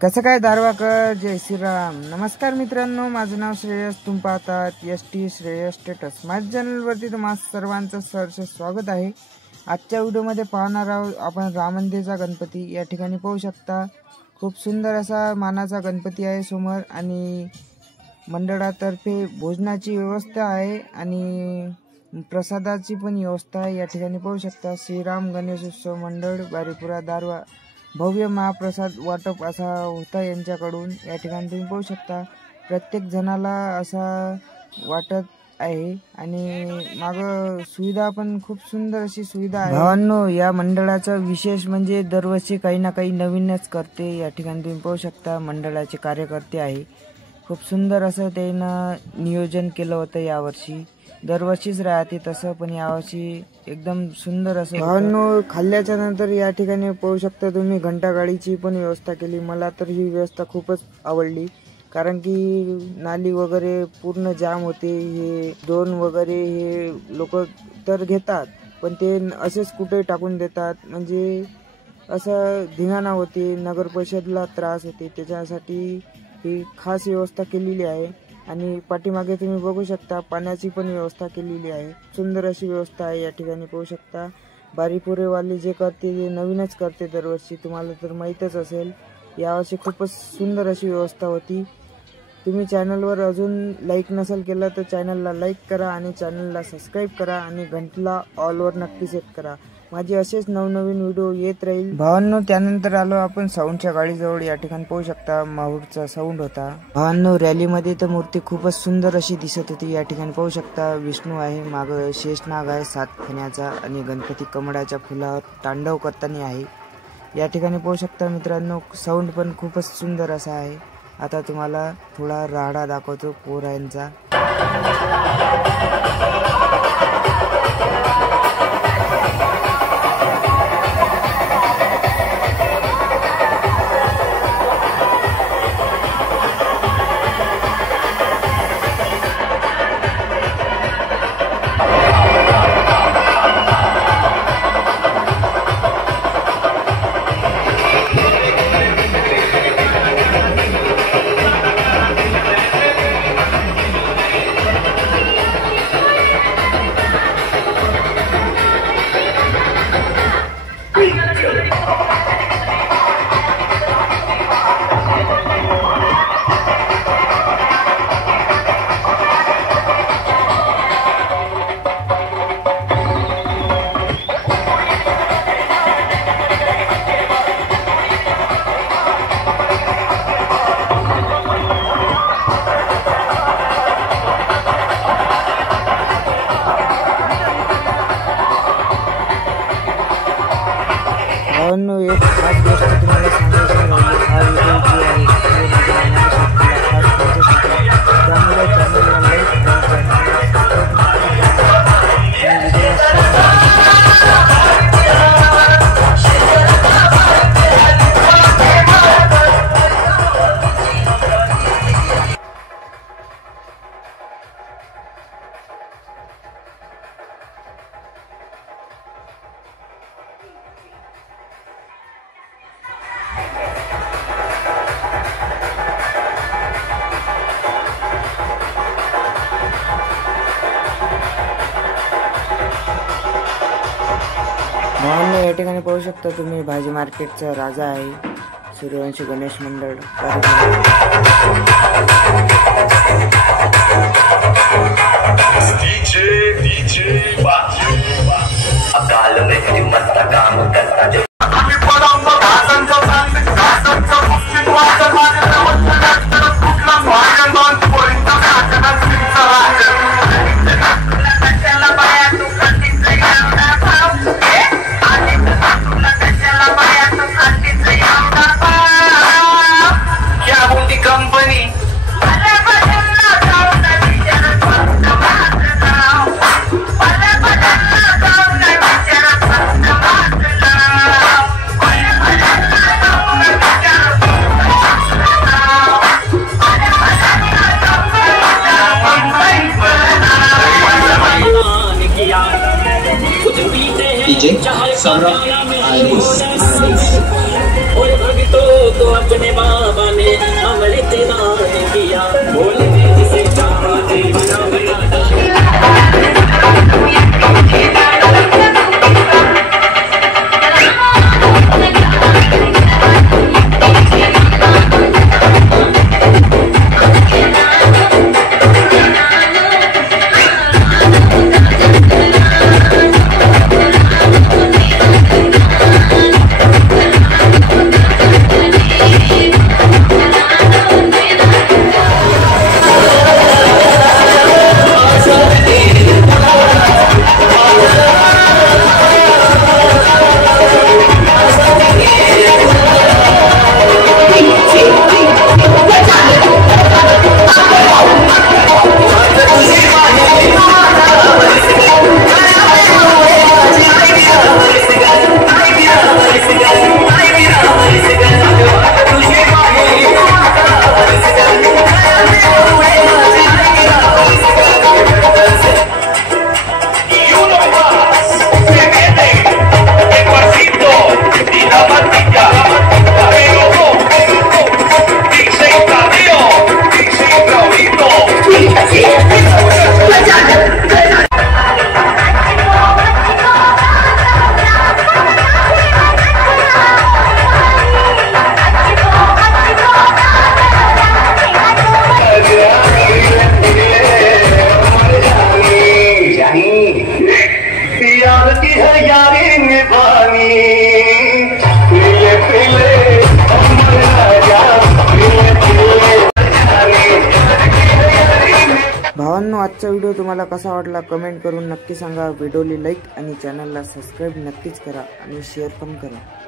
कसं काय दारवाकर. जय श्रीराम. नमस्कार मित्रांनो, माझं नाव श्रेयस. तुम्ही पाहतात ST श्रेयस स्टेटस. माझ्या चॅनलवरती तुम्हा सर्वांचं सहर्ष स्वागत आहे. आजच्या व्हिडिओमध्ये पाहणार आहोत आपण रामंदिरचा गणपती. या ठिकाणी पाहू शकता खूप सुंदर असा मानाचा गणपती आहे समोर आणि मंडळातर्फे भोजनाची व्यवस्था आहे आणि प्रसादाची पण व्यवस्था आहे. या ठिकाणी पाहू शकता श्रीराम गणेश उत्सव मंडळ बारीपुरा दारवा भव्य महाप्रसाद वाटप असा होता यांच्याकडून. या ठिकाणी तुम्ही पाहू शकता प्रत्येक जणाला असा वाटत आहे आणि माग सुविधा पण खूप सुंदर अशी सुविधा आहे. भावांनो, या मंडळाचं विशेष म्हणजे दरवर्षी काही ना काही नवीनच करते. या ठिकाणी तुम्ही पाहू शकता मंडळाचे कार्यकर्ते आहे. खूप सुंदर असं त्यानं नियोजन केलं होतं यावर्षी. दरवर्षीच राहते तसं, पण यावर्षी एकदम सुंदर असं. भावांनो, खाल्ल्याच्या नंतर या ठिकाणी पाहू शकता तुम्ही घंटागाडीची पण व्यवस्था केली. मला तर ही व्यवस्था खूपच आवडली, कारण की नाली वगैरे पूर्ण जाम होते. हे ड्रोन वगैरे हे लोक तर घेतात, पण ते असेच कुठे टाकून देतात, म्हणजे असं धिंगाणा होते, नगर परिषदला त्रास होते. त्याच्यासाठी ही खास व्यवस्था केलेली आहे. आणि पाठीमागे तुम्ही बघू शकता पाण्याची पण व्यवस्था केलेली आहे. सुंदर अशी व्यवस्था आहे. या ठिकाणी पाहू शकता बारीपुरेवाले जे करते ते नवीनच करते दरवर्षी, तुम्हाला तर माहीतच असेल. यावर्षी खूपच सुंदर अशी व्यवस्था होती. तुम्ही चॅनलवर अजून लाईक नसेल केलं तर चॅनलला लाईक करा आणि चॅनलला सबस्क्राईब करा आणि घंटीला ऑलवर नक्की सेट करा. माझे असेच नवनवीन व्हिडिओ येत राहील. भावांनो, त्यानंतर आलो आपण साऊंडच्या गाडीजवळ. या ठिकाणी पाहू शकता माहूरचा साऊंड होता. भावांनो, रॅलीमध्ये तर मूर्ती खूपच सुंदर अशी दिसत होती. या ठिकाणी पाहू शकता विष्णू आहे, माग शेषनाग आहे 7 फण्याचा आणि गणपती कमळाच्या फुलावर तांडव करताना आहे. या ठिकाणी पाहू शकता मित्रांनो साऊंड पण खूपच सुंदर असा आहे. आता तुम्हाला थोडा राडा दाखवतो पोरांचा. एक खास गोष्ट तुम्हाला सांगायची राहिली. हा व्हिडिओ जो आहे तो माझ्या मनाला खास पोहोचत, त्यामुळे चॅनलला लाईक भावांनो, या ठिकाणी पाहू शकता तुम्ही भाजी मार्केटचा राजा आहे सूर्यवंशी गणेश मंडळ. सौरभ आलिस। और भक्तों को अपने बाबा भावांनो, आजचा व्हिडिओ तुम्हाला कसा वाटला कमेंट करून नक्की सांगा. व्हिडिओला लाईक आणि चॅनलला सबस्क्राईब नक्कीच करा आणि शेअर पण करा.